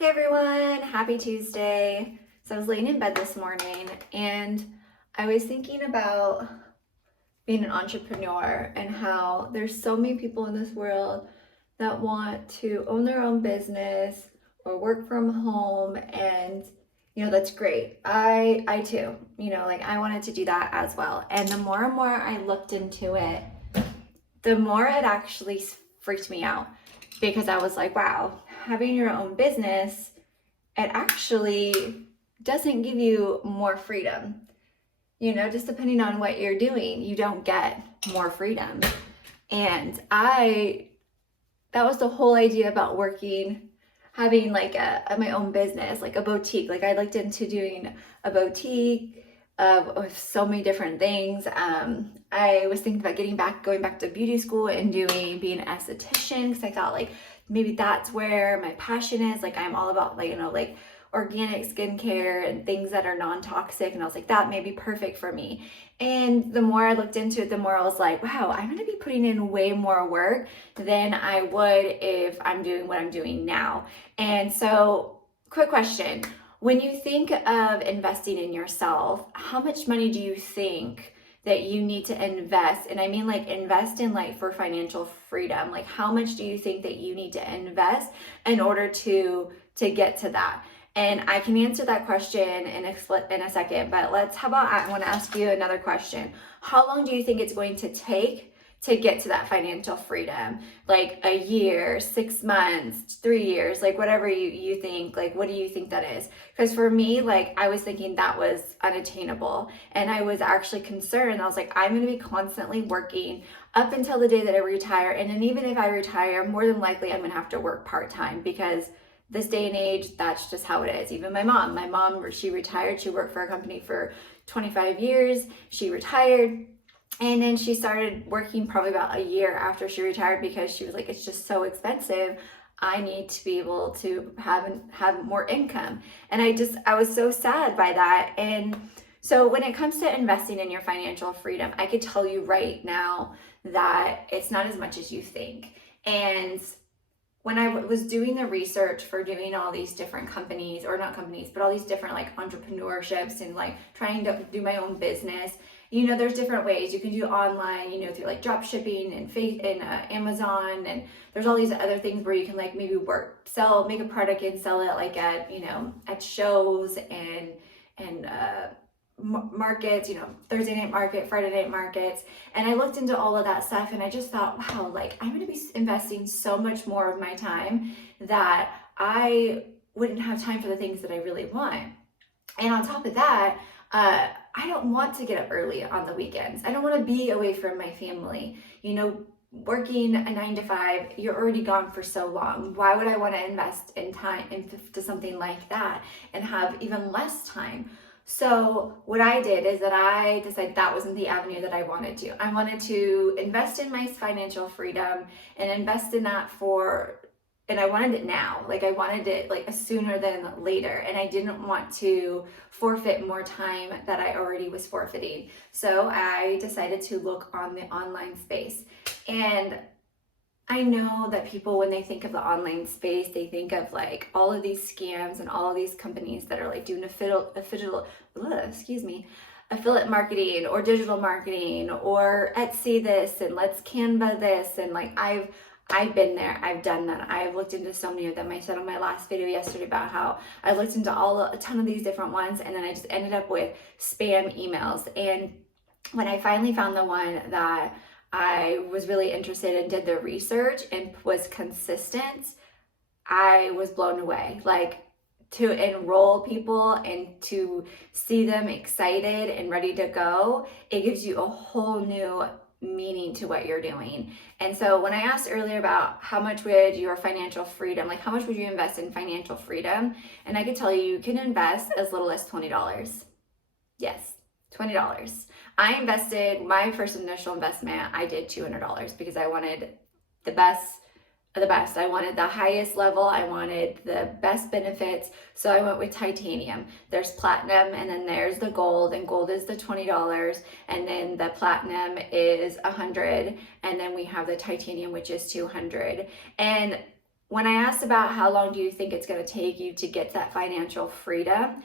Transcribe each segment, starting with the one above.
Hey everyone, happy Tuesday. So I was laying in bed this morning and I was thinking about being an entrepreneur and how there's so many people in this world that want to own their own business or work from home, and that's great. I too, like I wanted to do that as well. And the more and more I looked into it, the more it actually freaked me out, because I was like, wow, having your own business, it actually doesn't give you more freedom. Just depending on what you're doing, you don't get more freedom. And that was the whole idea about working, having like my own business, like a boutique. Like I looked into doing a boutique of so many different things. I was thinking about going back to beauty school and being an esthetician, because I thought like maybe that's where my passion is. Like I'm all about like organic skincare and things that are non-toxic, and I was like, that may be perfect for me. And the more I looked into it, the more I was like, wow, I'm going to be putting in way more work than I would if I'm doing what I'm doing now. And so, quick question. When you think of investing in yourself, how much money do you think that you need to invest? And I mean like invest in like for financial freedom. Like how much do you think that you need to invest in order to get to that? And I can answer that question in a second, but how about I want to ask you another question. How long do you think it's going to take to get to that financial freedom? Like a year, 6 months, 3 years, like whatever you think, like what do you think that is? Because for me, like I was thinking that was unattainable, and I was actually concerned. I was like, I'm going to be constantly working up until the day that I retire. And then even if I retire, more than likely I'm going to have to work part-time, because this day and age, that's just how it is. Even my mom, she retired. She worked for a company for 25 years. She retired. And then she started working probably about a year after she retired, because she was like, it's just so expensive. I need to be able to have more income. And I was so sad by that. And so when it comes to investing in your financial freedom, I could tell you right now that it's not as much as you think. And when I was doing the research for doing all these different companies, or not companies, but all these different like entrepreneurships and like trying to do my own business, there's different ways you can do online, through like drop shipping and Amazon, and there's all these other things where you can like maybe make a product and sell it like at shows and markets, Thursday night market, Friday night markets. And I looked into all of that stuff, and I just thought, wow, like I'm going to be investing so much more of my time that I wouldn't have time for the things that I really want. And on top of that, I don't want to get up early on the weekends. I don't want to be away from my family. Working a 9 to 5, you're already gone for so long. Why would I want to invest in time into something like that and have even less time? So what I did is that I decided that wasn't the avenue that I wanted to. I wanted to invest in my financial freedom and invest in that and I wanted it now. Like I wanted it like sooner than later. And I didn't want to forfeit more time that I already was forfeiting. So I decided to look on the online space. And I know that people, when they think of the online space, they think of like all of these scams and all of these companies that are like doing affiliate marketing or digital marketing or Etsy this and Let's Canva this. And like I've been there, I've done that. I've looked into so many of them. I said on my last video yesterday about how I looked into a ton of these different ones, and then I just ended up with spam emails. And when I finally found the one that I was really interested in, did the research, and was consistent, I was blown away. Like to enroll people and to see them excited and ready to go, it gives you a whole new meaning to what you're doing. And so when I asked earlier about how much would your financial freedom, like how much would you invest in financial freedom? And I could tell you can invest as little as $20. Yes, $20. I invested my first initial investment, I did $200 because I wanted the best of the best. I wanted the highest level. I wanted the best benefits. So I went with titanium. There's platinum, and then there's the gold, and gold is the $20, and then the platinum is $100, and then we have the titanium, which is $200. And when I asked about how long do you think it's going to take you to get that financial freedom,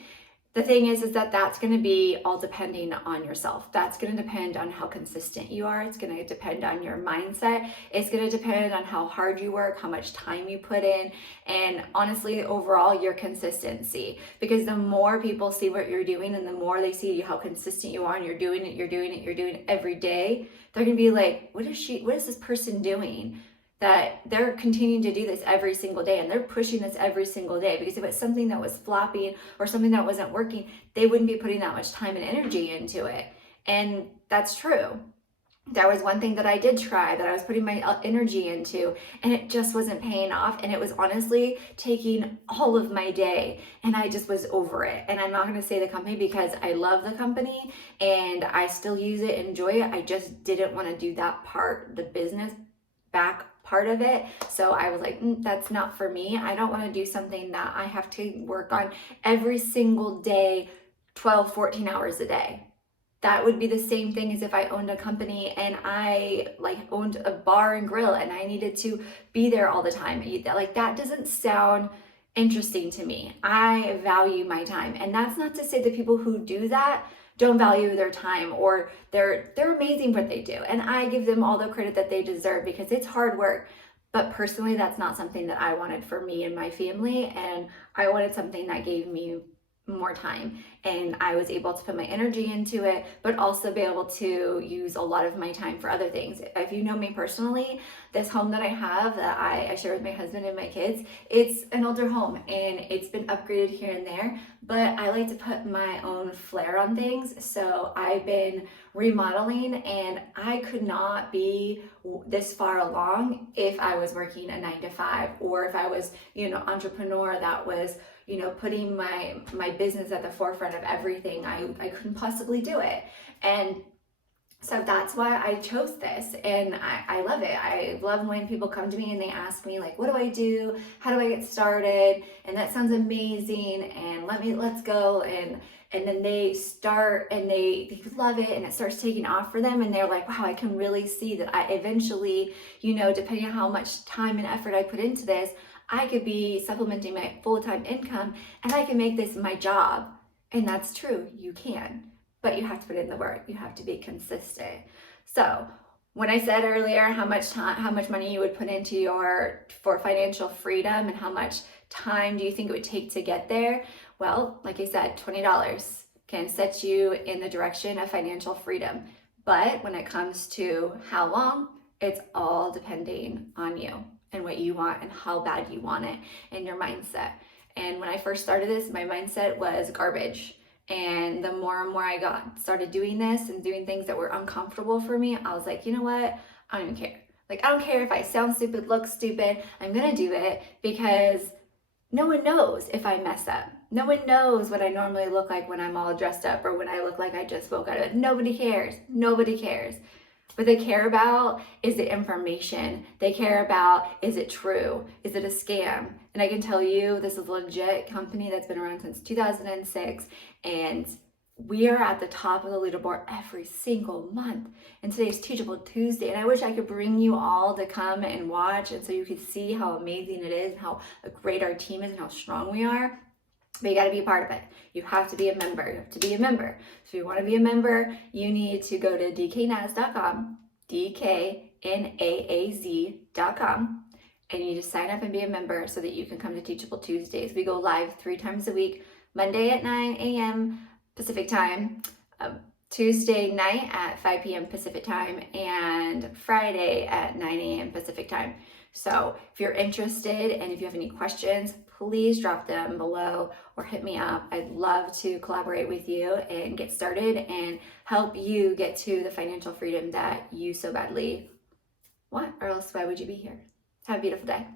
the thing is that that's going to be all depending on yourself. That's going to depend on how consistent you are. It's going to depend on your mindset. It's going to depend on how hard you work, how much time you put in, and honestly, overall, your consistency. Because the more people see what you're doing and the more they see how consistent you are and you're doing it every day, they're going to be like, what is this person doing? That they're continuing to do this every single day and they're pushing this every single day, because if it's something that was flopping or something that wasn't working, they wouldn't be putting that much time and energy into it. And that's true. That was one thing that I did try, that I was putting my energy into, and it just wasn't paying off. And it was honestly taking all of my day, and I just was over it. And I'm not going to say the company because I love the company and I still use it, enjoy it. I just didn't want to do that part, the business back part of it. So I was like, that's not for me. I don't want to do something that I have to work on every single day, 12, 14 hours a day. That would be the same thing as if I owned a company and I owned a bar and grill and I needed to be there all the time. Like, that doesn't sound interesting to me. I value my time. And that's not to say that people who do that don't value their time, or they're amazing what they do. And I give them all the credit that they deserve because it's hard work. But personally, that's not something that I wanted for me and my family. And I wanted something that gave me more time, and I was able to put my energy into it, but also be able to use a lot of my time for other things. If you know me personally, this home that I have that I share with my husband and my kids, it's an older home and it's been upgraded here and there, but I like to put my own flair on things. So I've been remodeling, and I could not be this far along if I was working a 9-to-5, or if I was, entrepreneur that was, putting my business at the forefront of everything. I couldn't possibly do it. And so that's why I chose this, and I love it. I love when people come to me and they ask me, like, what do I do? How do I get started? And that sounds amazing, and let's go. And then they start and they love it, and it starts taking off for them, and they're like, wow, I can really see that I eventually, depending on how much time and effort I put into this, I could be supplementing my full-time income and I can make this my job. And that's true, you can, but you have to put in the work. You have to be consistent. So when I said earlier how much money you would put into for financial freedom and how much time do you think it would take to get there? Well, like I said, $20 can set you in the direction of financial freedom. But when it comes to how long, it's all depending on you and what you want and how bad you want it and your mindset. And when I first started this, my mindset was garbage. And the more and more I started doing this and doing things that were uncomfortable for me, I was like, you know what? I don't even care. Like, I don't care if I sound stupid, look stupid. I'm gonna do it because no one knows if I mess up. No one knows what I normally look like when I'm all dressed up or when I look like I just woke out of it. Nobody cares. Nobody cares. What they care about is the information. They care about, is it true? Is it a scam? And I can tell you, this is a legit company that's been around since 2006, and we are at the top of the leaderboard every single month. And today's Teachable Tuesday, and I wish I could bring you all to come and watch, and so you could see how amazing it is and how great our team is and how strong we are. But you got to be a part of it. You have to be a member. You have to be a member. So if you want to be a member, you need to go to dknaaz.com, dknaaz.com, and you just sign up and be a member so that you can come to Teachable Tuesdays. We go live 3 times a week, Monday at 9 a.m. Pacific time, Tuesday night at 5 p.m. Pacific time, and Friday at 9 a.m. Pacific time. So if you're interested and if you have any questions, please drop them below or hit me up. I'd love to collaborate with you and get started and help you get to the financial freedom that you so badly want, or else why would you be here? Have a beautiful day.